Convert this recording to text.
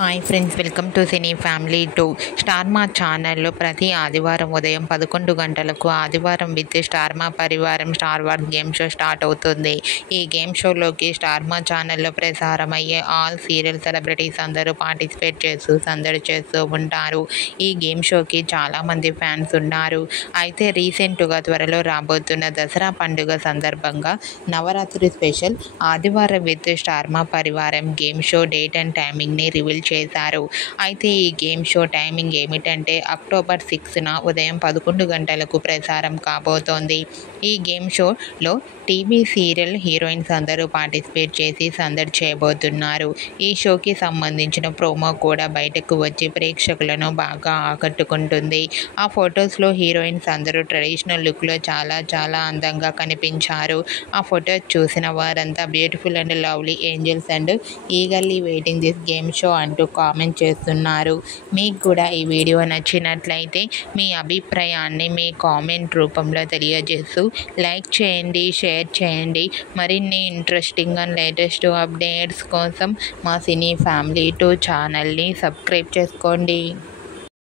Hi friends, welcome to cine family 2. Star మా ఛానల్లో ప్రతి ఆదివారం ఉదయం 11 గంటలకు ఆదివారం విత్ స్టార్ మా పరివారం star wars game show start అవుతుంది. ఈ గేమ్ షోలోకి స్టార్ మా ఛానల్లో ప్రసారం అయ్యే ఆల్ సీరియల్ సెలబ్రిటీస్ అందరూ పార్టిసిపేట్ చేస్తూ సందడి చేస్తూ ఉంటారు. ఈ గేమ్ షోకి చాలామంది ఫ్యాన్స్ ఉన్నారు. అయితే రీసెంట్గా త్వరలో రాబోతున్న దసరా పండుగ సందర్భంగా నవరాత్రి స్పెషల్ ఆదివారం with star Maa Parivaram game show date and టైమింగ్ని రివీల్ చేశారు. అయితే ఈ గేమ్ షో టైమింగ్ ఏమిటంటే అక్టోబర్ 6న ఉదయం 11 గంటలకు ప్రసారం కాబోతోంది. ఈ గేమ్ షోలో టీవీ సీరియల్ హీరోయిన్స్ అందరూ పార్టిసిపేట్ చేసి సందడి చేయబోతున్నారు. ఈ షోకి సంబంధించిన ప్రోమో కూడా బయటకు వచ్చి ప్రేక్షకులను బాగా ఆకట్టుకుంటుంది. ఆ ఫొటోస్లో హీరోయిన్స్ అందరూ ట్రెడిషనల్ లుక్లో చాలా అందంగా కనిపించారు. ఆ ఫొటోస్ చూసిన వారంతా beautiful and lovely angels and eagerly waiting this game show అంటూ కామెంట్ చేస్తున్నారు. మీకు కూడా ఈ వీడియో నచ్చినట్లయితే మీ అభిప్రాయాన్ని మీ కామెంట్ రూపంలో తెలియజేస్తూ లైక్ చేయండి, షేర్ చేయండి. మరిన్ని ఇంట్రెస్టింగ్ అండ్ లేటెస్ట్ అప్డేట్స్ కోసం మా సినీ ఫ్యామిలీ 2 ఛానల్ని సబ్స్క్రైబ్ చేసుకోండి.